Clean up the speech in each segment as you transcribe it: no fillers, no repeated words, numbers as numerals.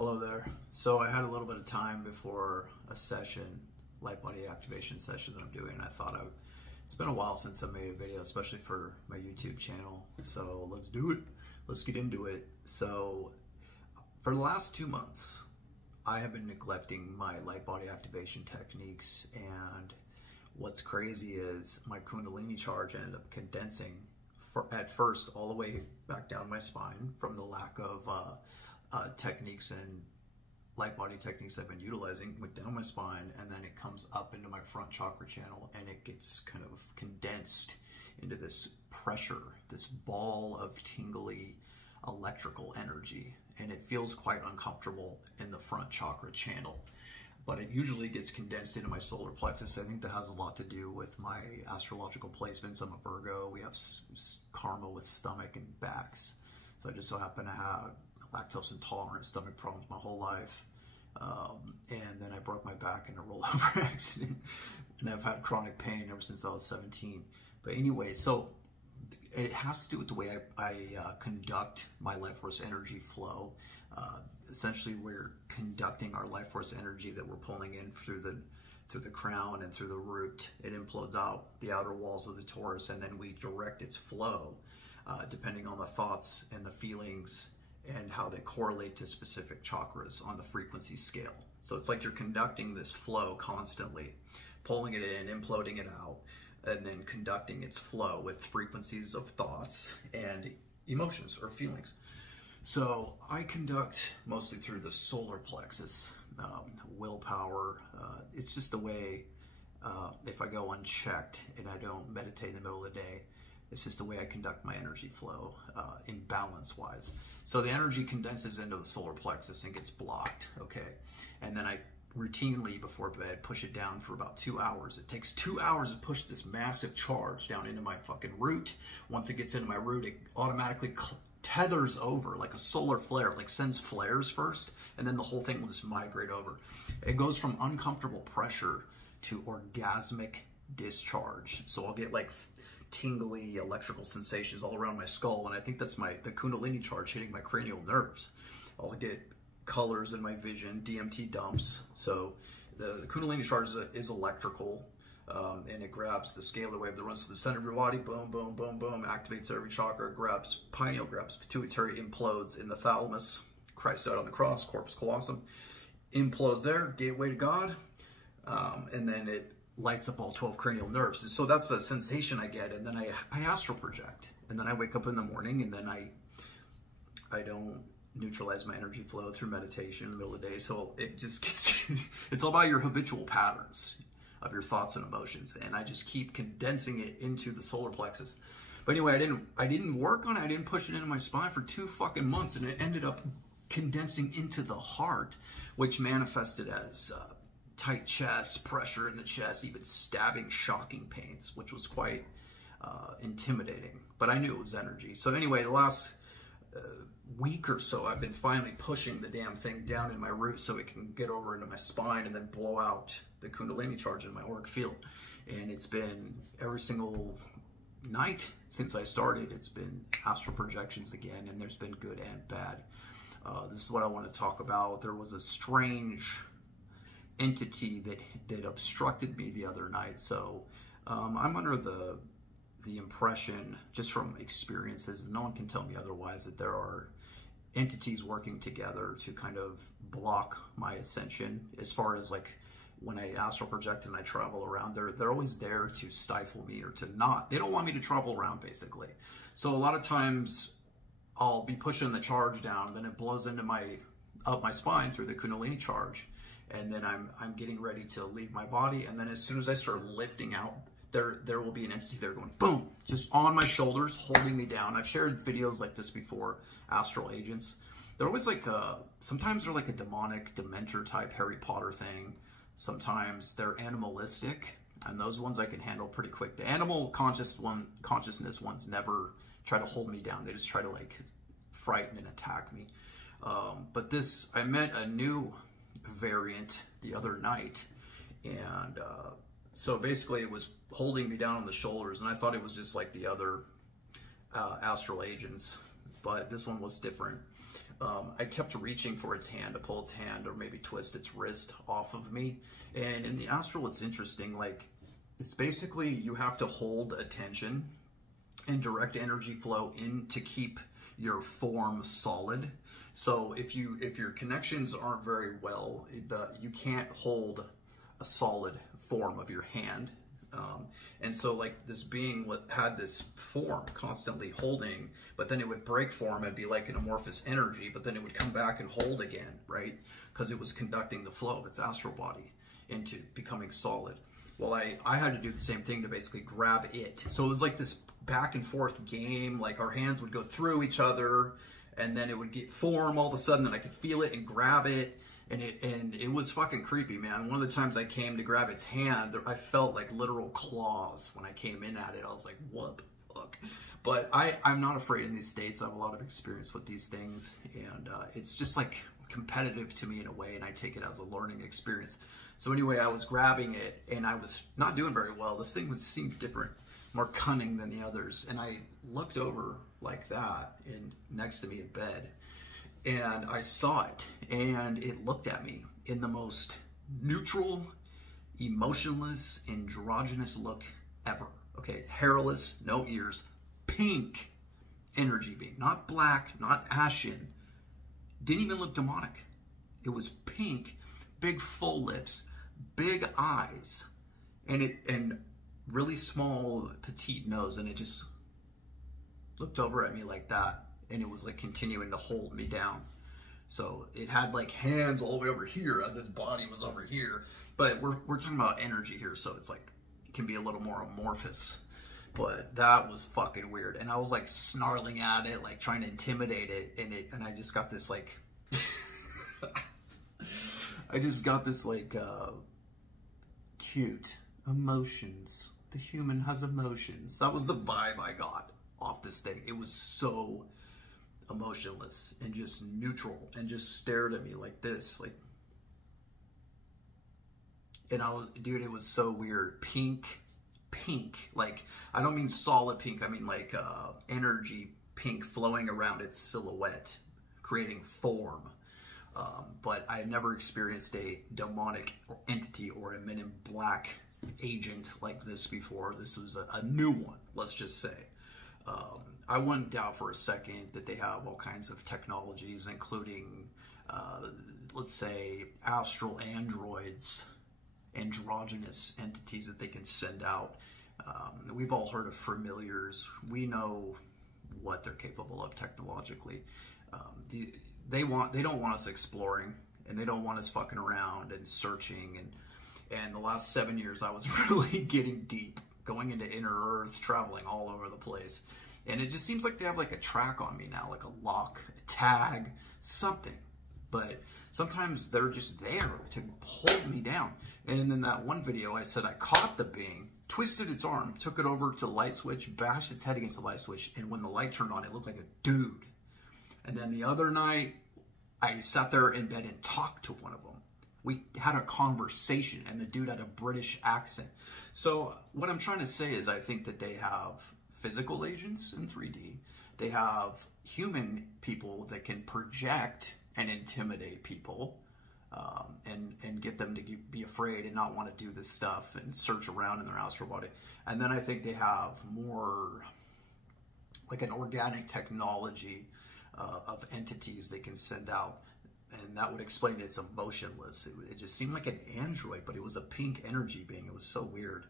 Hello there. So I had a little bit of time before a session, light body activation session that I'm doing. I thought it's been a while since I made a video, especially for my YouTube channel. So let's do it. Let's get into it. So for the last 2 months, I have been neglecting my light body activation techniques, and what's crazy is my Kundalini charge ended up condensing at first all the way back down my spine from the lack of techniques and light body techniques I've been utilizing, went down my spine, and then it comes up into my front chakra channel, and it gets kind of condensed into this pressure, this ball of tingly electrical energy, and it feels quite uncomfortable in the front chakra channel. But it usually gets condensed into my solar plexus. I think that has a lot to do with my astrological placements. I'm a Virgo. We have karma with stomach and backs. So I just so happen to have lactose intolerant stomach problems my whole life. And then I broke my back in a rollover accident. And I've had chronic pain ever since I was 17. But anyway, so it has to do with the way I conduct my life force energy flow. Essentially, we're conducting our life force energy that we're pulling in through the crown and through the root. It implodes out the outer walls of the torus, and then we direct its flow depending on the thoughts and the feelings and how they correlate to specific chakras on the frequency scale. So it's like you're conducting this flow constantly, pulling it in, imploding it out, and then conducting its flow with frequencies of thoughts and emotions or feelings. So I conduct mostly through the solar plexus, willpower. It's just a way, if I go unchecked and I don't meditate in the middle of the day, it's just the way I conduct my energy flow, imbalance-wise. So the energy condenses into the solar plexus and gets blocked, okay? And then I routinely, before bed, push it down for about 2 hours. It takes 2 hours to push this massive charge down into my fucking root. Once it gets into my root, it automatically tethers over like a solar flare, like sends flares first, and then the whole thing will just migrate over. It goes from uncomfortable pressure to orgasmic discharge. So I'll get like tingly electrical sensations all around my skull, and I think that's the Kundalini charge hitting my cranial nerves. I'll get colors in my vision, DMT dumps. So the Kundalini charge is electrical, and it grabs the scalar wave that runs to the center of your body, boom, boom, boom, boom, activates every chakra, grabs pineal, grabs pituitary, implodes in the thalamus, Christ died on the cross, corpus callosum, implodes there, gateway to God, and then it lights up all 12 cranial nerves. And so that's the sensation I get, and then I astral project, and then I wake up in the morning, and then I don't neutralize my energy flow through meditation in the middle of the day. So it just gets, it's all about your habitual patterns of your thoughts and emotions, and I just keep condensing it into the solar plexus. But anyway, I didn't work on it. I didn't push it into my spine for 2 fucking months, and it ended up condensing into the heart, which manifested as tight chest, pressure in the chest, even stabbing, shocking pains, which was quite intimidating. But I knew it was energy. So anyway, the last week or so, I've been finally pushing the damn thing down in my root so it can get over into my spine and then blow out the Kundalini charge in my auric field. And it's been every single night since I started, it's been astral projections again, and there's been good and bad. This is what I want to talk about. There was a strange entity that obstructed me the other night. So I'm under the impression, just from experiences, and no one can tell me otherwise, that there are entities working together to kind of block my ascension. As far as like when I astral project and I travel around, they're always there to stifle me or to not. They don't want me to travel around, basically. So a lot of times I'll be pushing the charge down, then it blows into up my spine through the Kundalini charge, and then I'm getting ready to leave my body, and then as soon as I start lifting out, there will be an entity there going boom, just on my shoulders, holding me down. I've shared videos like this before, astral agents. They're always like sometimes they're like a demonic dementor type Harry Potter thing. Sometimes they're animalistic, and those ones I can handle pretty quick. The animal consciousness ones never try to hold me down. They just try to like frighten and attack me. But this, I met a new variant the other night, and so basically it was holding me down on the shoulders, and I thought it was just like the other astral agents, but this one was different. I kept reaching for its hand to pull its hand or maybe twist its wrist off of me. And in the astral, it's interesting. Like, it's basically you have to hold attention and direct energy flow in to keep your form solid. So if your connections aren't very well, you can't hold a solid form of your hand. And so like this being had this form constantly holding, but then it would break form and be like an amorphous energy, but then it would come back and hold again, right? Because it was conducting the flow of its astral body into becoming solid. Well, I had to do the same thing to basically grab it. So it was like this back and forth game. Like our hands would go through each other and then it would get form all of a sudden and I could feel it and grab it. And it was fucking creepy, man. One of the times I came to grab its hand, I felt like literal claws when I came in at it. I was like, what the fuck? But I'm not afraid in these states. I have a lot of experience with these things. And it's just like competitive to me in a way. And I take it as a learning experience. So anyway, I was grabbing it and I was not doing very well. This thing would seem different, more cunning than the others. And I looked over like that and next to me in bed. And I saw it, and it looked at me in the most neutral, emotionless, androgynous look ever. Okay, hairless, no ears, pink energy being, not black, not ashen. Didn't even look demonic. It was pink, big full lips, big eyes, and really small, petite nose, and it just looked over at me like that. And it was like continuing to hold me down. So it had like hands all the way over here as its body was over here. But we're talking about energy here, so it's like, it can be a little more amorphous. But that was fucking weird. And I was like snarling at it, like trying to intimidate it. And I just got this like, cute emotions. The human has emotions. That was the vibe I got off this thing. It was so emotionless and just neutral and just stared at me like this, like, and dude, it was so weird. Pink, like, I don't mean solid pink, I mean like energy pink flowing around its silhouette, creating form. But I had never experienced a demonic entity or a Men in Black agent like this before. This was a new one, let's just say. I wouldn't doubt for a second that they have all kinds of technologies, including, let's say, astral androids, androgynous entities that they can send out. We've all heard of familiars. We know what they're capable of technologically. They don't want us exploring, and they don't want us fucking around and searching. And the last 7 years, I was really getting deep, going into inner earth, traveling all over the place. And it just seems like they have like a track on me now, like a lock, a tag, something. But sometimes they're just there to hold me down. And in that one video, I said I caught the being, twisted its arm, took it over to the light switch, bashed its head against the light switch, and when the light turned on, it looked like a dude. And then the other night, I sat there in bed and talked to one of them. We had a conversation, and the dude had a British accent. So what I'm trying to say is I think that they have physical agents in 3D. They have human people that can project and intimidate people and get them to be afraid and not want to do this stuff and search around in their astral body. And then I think they have more like an organic technology of entities they can send out. And that would explain it's emotionless. It just seemed like an android, but it was a pink energy being. It was so weird.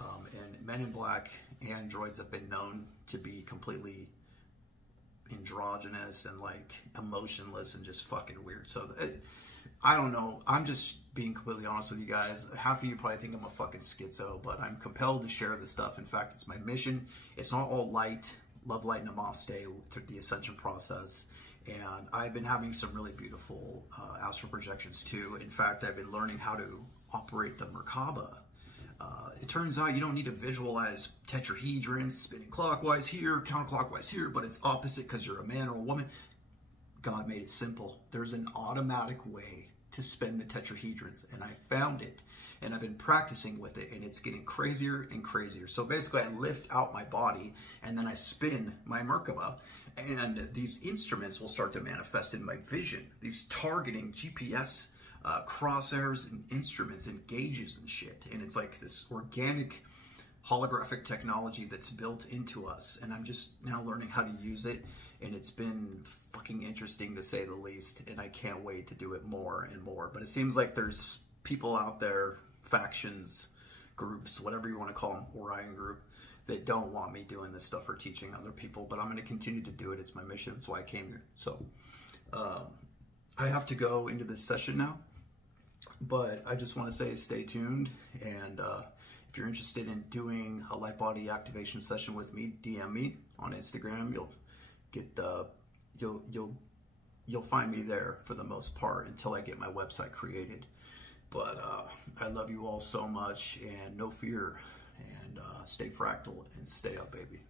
And Men in Black androids have been known to be completely androgynous and like emotionless and just fucking weird. So I don't know. I'm just being completely honest with you guys. Half of you probably think I'm a fucking schizo, but I'm compelled to share this stuff. In fact, it's my mission. It's not all light. Love, light, namaste through the ascension process. And I've been having some really beautiful astral projections too. In fact, I've been learning how to operate the Merkaba. It turns out you don't need to visualize tetrahedrons spinning clockwise here, counterclockwise here, but it's opposite because you're a man or a woman. God made it simple. There's an automatic way to spin the tetrahedrons, and I found it, and I've been practicing with it, and it's getting crazier and crazier. So basically I lift out my body and then I spin my Merkaba, and these instruments will start to manifest in my vision, these targeting GPS crosshairs and instruments and gauges and shit. And it's like this organic holographic technology that's built into us, and I'm just now learning how to use it, and it's been fucking interesting to say the least, and I can't wait to do it more and more. But it seems like there's people out there, factions, groups, whatever you want to call them, Orion group, that don't want me doing this stuff or teaching other people, but I'm going to continue to do it. It's my mission. That's why I came here. So I have to go into this session now, but I just want to say stay tuned, and if you're interested in doing a light body activation session with me, DM me on Instagram. You'll get the you'll find me there for the most part until I get my website created. But I love you all so much, and no fear, and stay fractal and stay up, baby.